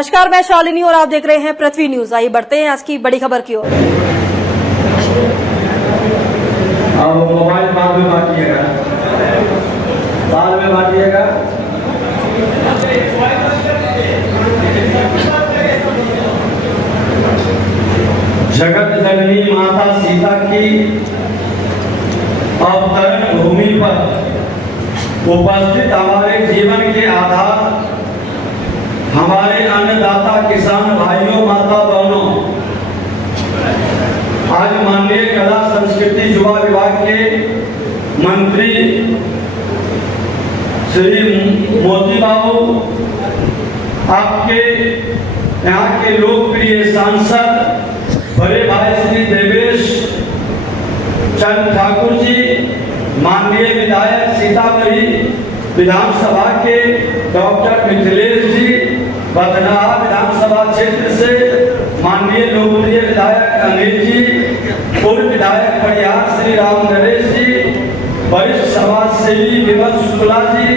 नमस्कार, मैं शालिनी और आप देख रहे हैं पृथ्वी न्यूज। आइए बढ़ते हैं आज की बड़ी खबर की ओर। मोबाइल बाद में बांटिएगा, जगत जननी माता सीता की अवतरण भूमि पर उपस्थित हमारे जीवन के आधार हमारे अन्नदाता किसान भाइयों माता बहनों, आज माननीय कला संस्कृति युवा विभाग के मंत्री श्री मोती बाबू, आपके यहाँ के लोकप्रिय सांसद बड़े भाई श्री देवेश चंद्र ठाकुर जी, माननीय विधायक सीतामढ़ी विधानसभा के डॉक्टर मिथिलेश जी, बदनाहा विधानसभा क्षेत्र से माननीय लोकप्रिय विधायक अनिल जी, पूर्व विधायक परिहार श्री राम नरेश जी, वरिष्ठ समाज सेवी विमल शुक्ला जी,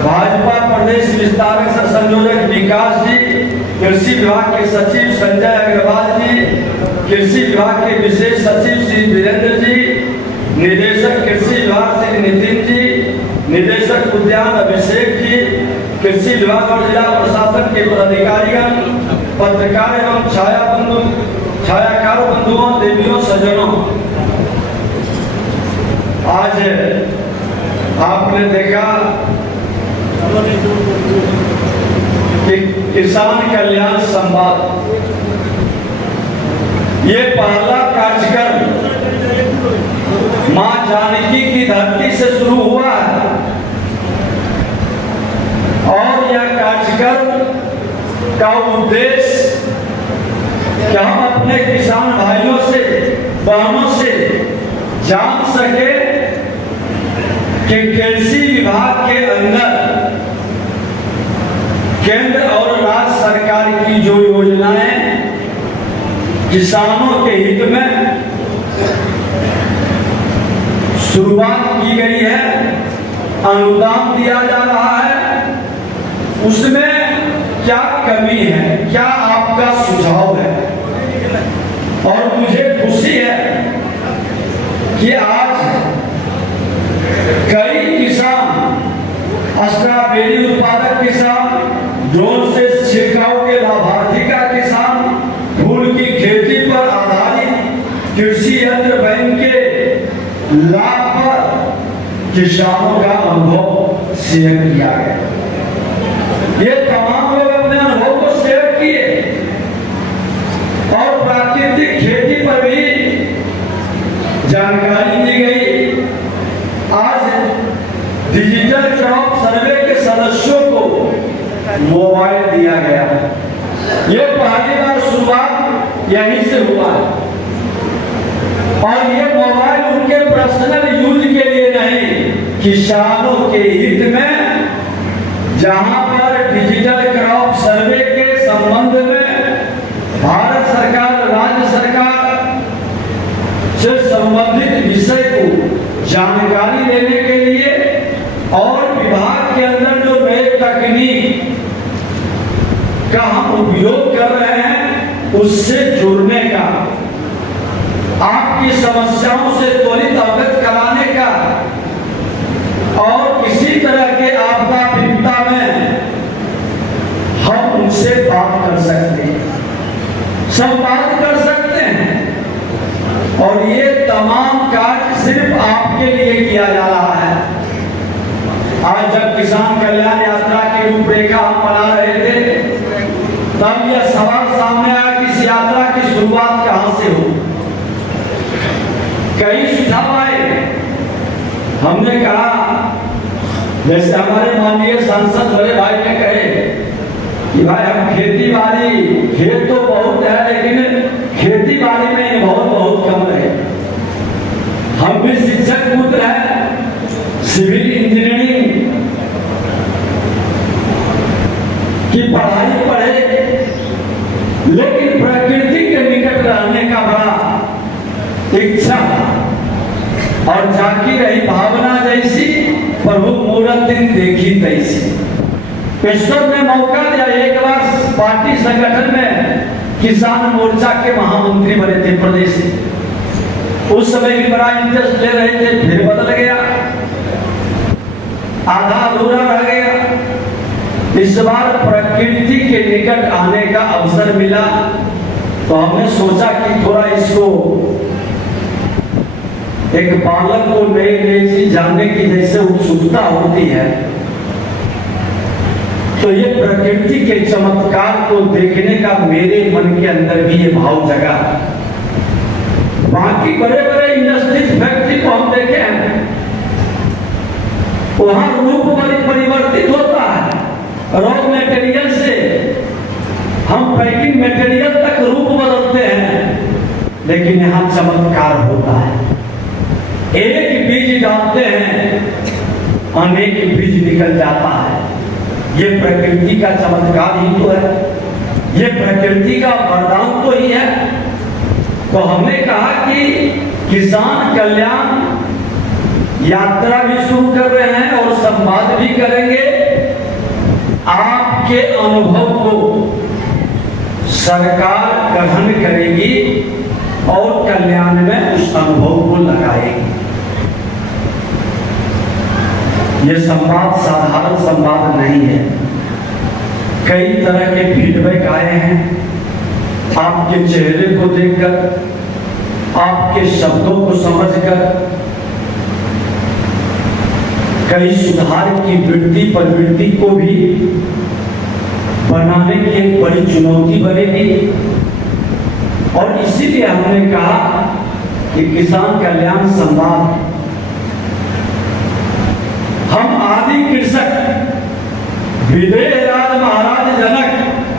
भाजपा प्रदेश विस्तारक संयोजक विकास जी, कृषि विभाग के सचिव संजय अग्रवाल जी, कृषि विभाग के विशेष सचिव श्री वीरेंद्र जी, निदेशक कृषि विभाग श्री नितिन जी, निदेशक उद्यान अभिषेक जी, कृषि विभाग और जिला प्रशासन के पदाधिकारीगण, पत्रकार एवं छायाकार बंधुओं, देवियों, सज्जनों, आज आपने देखा कि किसान कल्याण संवाद ये पहला कार्यक्रम मां जानकी की धरती से शुरू हुआ है और यह कार्यक्रम का उद्देश्य कि हम अपने किसान भाइयों से बहनों से जान सके कि कृषि विभाग के अंदर केंद्र और राज्य सरकार की जो योजनाएं किसानों के हित में शुरुआत की गई है, अनुदान दिया जा रहा है, उसमें क्या कमी है, क्या आपका सुझाव है। और मुझे खुशी है कि आज कई किसान, स्ट्रॉबेरी उत्पादक किसान, ड्रोन से छिड़काव के लाभार्थी का किसान, फूल की खेती पर आधारित कृषि यंत्र बैंक के लाभ पर किसानों का अनुभव शेयर किया गया। ये तमाम लोग अपने अनुभव को शेयर किए और प्राकृतिक खेती पर भी जानकारी दी गई। आज डिजिटल क्रॉप सर्वे के सदस्यों को मोबाइल दिया गया। ये पहली बार शुरुआत यहीं से हुआ और ये मोबाइल उनके पर्सनल यूज के लिए नहीं, किसानों के हित में, जहां पर डिजिटल क्रॉप सर्वे के संबंध में भारत सरकार, राज्य सरकार से संबंधित विषय को जानकारी लेने के लिए और विभाग के अंदर जो नए तकनीक का हम उपयोग कर रहे हैं उससे जुड़ने का, आपकी समस्याओं से त्वरित अवगत कराने का और किसी तरह के आपदा विपदा में हम उनसे बात कर सकते हैं, संवाद कर सकते हैं। और ये तमाम कार्य सिर्फ आपके लिए किया जा रहा है। आज जब किसान कल्याण यात्रा की रूपरेखा हम बना रहे थे, तब यह सवाल सामने आया कि इस यात्रा की शुरुआत कहां से हो। कई सुझाव आए। हमने कहा, जैसे हमारे माननीय सांसद बड़े भाई ने कहे कि भाई हम खेती बाड़ी, खेत तो बहुत है लेकिन खेती बाड़ी में बहुत कम रहे। हम भी शिक्षक पुत्र हैं, सिविल इंजीनियरिंग की पढ़ाई पढ़े, लेकिन प्रकृति के निकट रहने का बड़ा इच्छा और जाकी रही भावना जैसी प्रभु मूरत दिन देखी तैसी। ईश्वर ने मौका दिया, एक बार पार्टी संगठन में किसान मोर्चा के महामंत्री बने थे प्रदेश से। उस समय भी बड़ा इंटरेस्ट ले रहे थे, फिर बदल गया, आधा अधूरा रह गया। इस बार प्रकृति के निकट आने का अवसर मिला तो हमने सोचा कि थोड़ा इसको, एक बालक को नई नई चीज जानने की जैसे उत्सुकता होती है, तो ये प्रकृति के चमत्कार को देखने का मेरे मन के अंदर भी ये भाव जगा। बाकी बड़े बड़े इंडस्ट्रीज फैक्ट्री को हम देखे हैं, वहां रूप परिवर्तित होता है, रॉ मटेरियल से हम पैकिंग मटेरियल तक रूप बदलते हैं, लेकिन यहाँ चमत्कार होता है। एक बीज डालते हैं, अनेक बीज निकल जाता है। ये प्रकृति का चमत्कार ही तो है, ये प्रकृति का वरदान तो ही है। तो हमने कहा कि किसान कल्याण यात्रा भी शुरू कर रहे हैं और संवाद भी करेंगे। आपके अनुभव को सरकार ग्रहण करेगी और कल्याण में उस अनुभव को लगाएगी। ये संवाद साधारण संवाद नहीं है। कई तरह के फीडबैक आए हैं, आपके चेहरे को देखकर, आपके शब्दों को समझकर। कई सुधार की वृत्ति प्रवृत्ति को भी बनाने की एक बड़ी चुनौती बनेगी। और इसीलिए हमने कहा कि किसान कल्याण संवाद, हम आदि कृषक विदेहराज महाराज जनक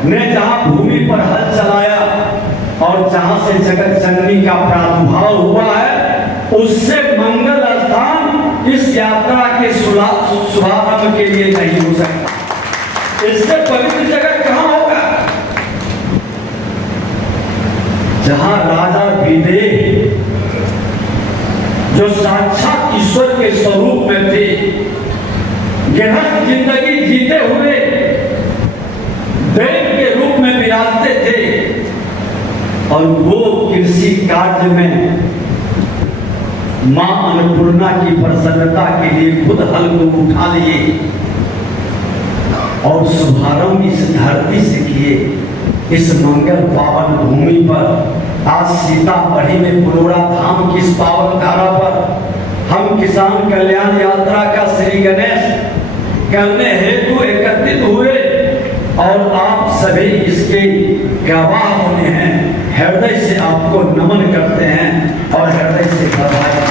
ने जहां भूमि पर हल चलाया और जहां से जगत जननी का प्रादुर्भाव हुआ है, उससे मंगल स्थान इस यात्रा के शुभारंभ के लिए नहीं हो सकता। इससे पवित्र जगह कहां होगा? जहां राजा विदेह जो साक्षात ईश्वर के स्वरूप में थे, गृहस्थ जिंदगी जीते हुए देव के रूप में विराजते थे, और वो कृषि कार्य में मां अन्नपूर्णा की प्रसन्नता के लिए खुद हल को उठा लिए और शुभारंभ इस धरती से किए। इस मंगल पावन भूमि पर आज सीतामढ़ी में पुरोड़ा धाम की इस पावन धारा पर हम किसान कल्याण यात्रा का श्री गणेश करने हेतु एकत्रित हुए और आप सभी इसके गवाह होने हैं। हृदय से आपको नमन करते हैं और हृदय से बधाई।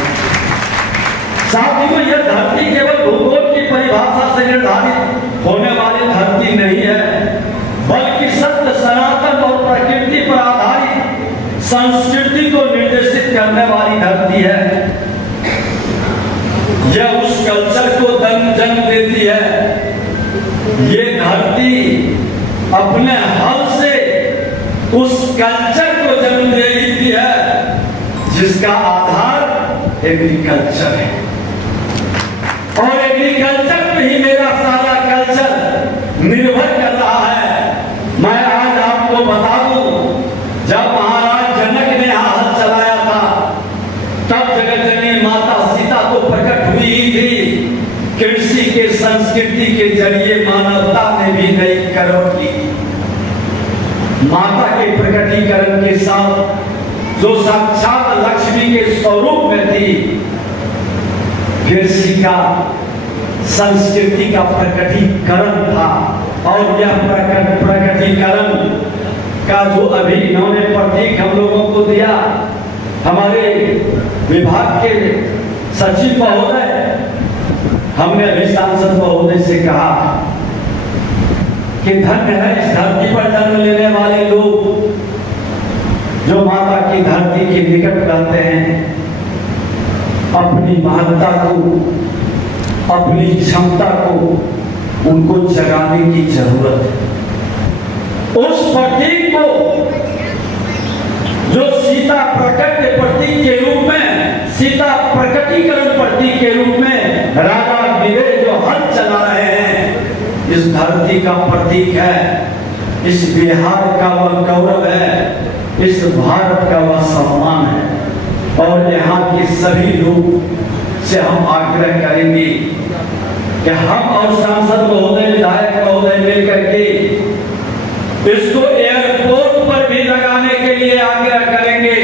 साथियों, यह धरती केवल भूगोल की परिभाषा से निर्धारित होने वाली धरती नहीं है, बल्कि सत्य, सनातन और प्रकृति पर आधारित संस्कृति को निर्देशित करने वाली धरती है। यह उस कल्चर को जन्म देती है। ये धरती अपने हल से उस कल्चर को जन्म दे देती है जिसका आधार एग्रीकल्चर है, और एग्रीकल्चर पे ही मेरा सारा कल्चर निर्भर कर रहा है। मैं आज आपको बता दूं, जब महाराज जनक ने हल चलाया था, तब जगतजननी माता सीता तो प्रकट हुई थी। कृषि के संस्कृति के जरिए मानवता ने भी नई करवट ली। माता के प्रकटीकरण के साथ जो साक्षात लक्ष्मी के स्वरूप में थी, कृषि का संस्कृति का प्रकटीकरण था। और यह प्रकटीकरण का जो अभी इन्होंने प्रतीक हम लोगों को दिया, हमारे विभाग के सचिव महोदय, हमने अभी सांसद महोदय से कहा कि धन्य है इस धरती पर जन्म लेने वाले लोग जो माता की धरती के निकट रहते हैं। अपनी महत्ता को, अपनी क्षमता को उनको जगाने की जरूरत है। उस प्रतीक को जो सीता प्रकट के प्रतीक के रूप में, सीता प्रकटीकरण प्रतीक के रूप में राजा विदेह जो हल चला रहे हैं, इस धरती धरती का प्रतीक है, इस बिहार का वह गौरव है, इस भारत का वह सम्मान है। और यहाँ के सभी लोग से हम आग्रह करेंगे कि हम और सांसद महोदय, विधायक महोदय मिलकर के इसको एयरपोर्ट पर भी लगाने के लिए आग्रह करेंगे,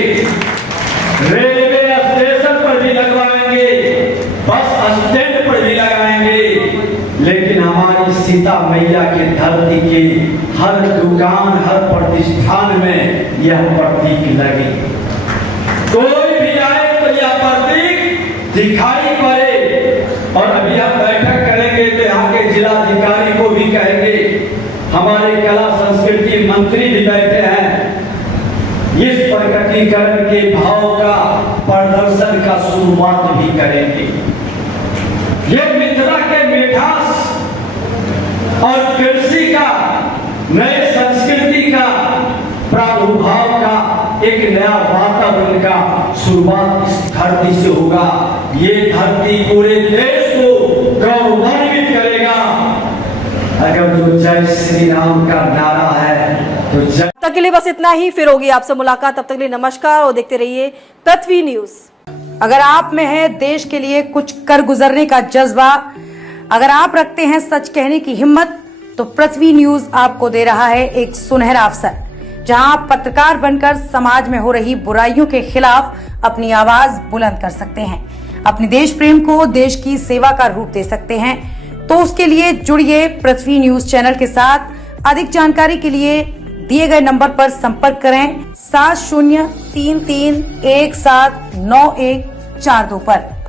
रेलवे स्टेशन पर भी लगवाएंगे, बस स्टैंड पर भी लगाएंगे, लेकिन हमारी सीता मैया की धरती के हर दुकान, हर प्रतिष्ठान में यह प्रतीक लगे। कोई भी आए तो यह प्रतीक दिखाई पड़े। और अभी हम बैठक करेंगे तो यहाँ के जिलाधिकारी को भी कहेंगे, हमारे कला संस्कृति मंत्री भी बैठे हैं, इस प्रकटीकरण के भाव का प्रदर्शन का शुरुआत भी करेंगे। ये मिथिला के मिठास और कृषि का, नए संस्कृति का प्रादुर्भाव का, एक नया वातावरण का शुरुआत इस धरती से होगा। ये धरती पूरे देश को गौरवान्वित करेगा। अगर जो जय श्री राम का नारा है तो जय। तब तक के लिए बस इतना ही, फिर होगी आपसे मुलाकात। तब तक के लिए नमस्कार और देखते रहिए पृथ्वी न्यूज। अगर आप में है देश के लिए कुछ कर गुजरने का जज्बा, अगर आप रखते हैं सच कहने की हिम्मत, तो पृथ्वी न्यूज आपको दे रहा है एक सुनहरा अवसर, जहां आप पत्रकार बनकर समाज में हो रही बुराइयों के खिलाफ अपनी आवाज बुलंद कर सकते हैं, अपने देश प्रेम को देश की सेवा का रूप दे सकते हैं। तो उसके लिए जुड़िए पृथ्वी न्यूज चैनल के साथ। अधिक जानकारी के लिए दिए गए नंबर पर संपर्क करें 7033179142 पर।